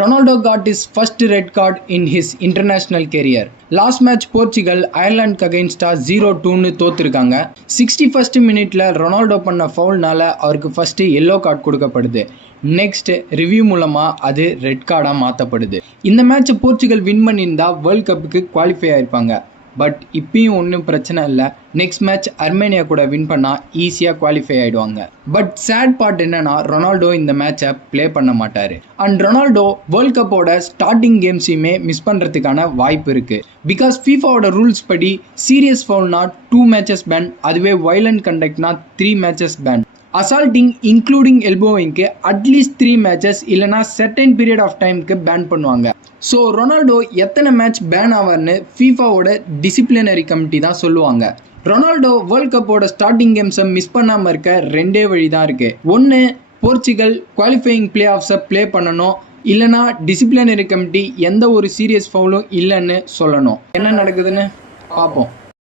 Ronaldo got his first red card in his international career. Last match Portugal Ireland against 0-2 தோத்துருக்காங்க. 61st மினிட்ல Ronaldo பண்ண ஃபவுல்னால அவருக்கு first yellow card கொடுக்கப்படுது. Next review மூலமா அது red கார்டா மாற்றப்படுது. இந்த match Portugal win பண்ணியிருந்தா world கப்புக்கு குவாலிஃபை ஆயிருப்பாங்க. பட் இப்பயும் ஒன்றும் பிரச்சனை இல்லை. நெக்ஸ்ட் மேட்ச் அர்மேனியா கூட வின் பண்ணால் ஈஸியாக குவாலிஃபை ஆகிடுவாங்க. பட் சேட் பார்ட் என்னன்னா ரொனால்டோ இந்த மேட்சை ப்ளே பண்ண மாட்டார். அண்ட் ரொனால்டோ வேர்ல்ட் கப்போட ஸ்டார்டிங் கேம்ஸையுமே மிஸ் பண்ணுறதுக்கான வாய்ப்பு இருக்குது. பிகாஸ் ஃபீஃபாவோட ரூல்ஸ் படி சீரியஸ் ஃபவுல்னா 2 மேட்சஸ் பேன், அதுவே வைலண்ட் கண்டக்ட்னா 3 மேட்சஸ் பேன். அசால்ட்டிங் இன்க்ளூடிங் எல்போவிங்க்கு அட்லீஸ்ட் 3 மேட்சஸ் இல்லைனா செர்டைன் பீரியட் ஆஃப் டைமுக்கு பேன் பண்ணுவாங்க. ஸோ ரொனால்டோ எத்தனை மேட்ச் பேன் ஆவார்னு ஃபீஃபாவோட டிசிப்ளினரி கமிட்டி தான் சொல்லுவாங்க. ரொனால்டோ வேர்ல்ட் கப்போட ஸ்டார்டிங் கேம்ஸை மிஸ் பண்ணாமல் இருக்க 2 வழி தான் இருக்குது. ஒன்று, போர்ச்சுகல் குவாலிஃபையிங் பிளே ஆஃப்ஸை ப்ளே பண்ணணும், இல்லைனா டிசிப்ளினரி கமிட்டி எந்த ஒரு சீரியஸ் ஃபவுலும் இல்லைன்னு சொல்லணும். என்ன நடக்குதுன்னு பார்ப்போம்.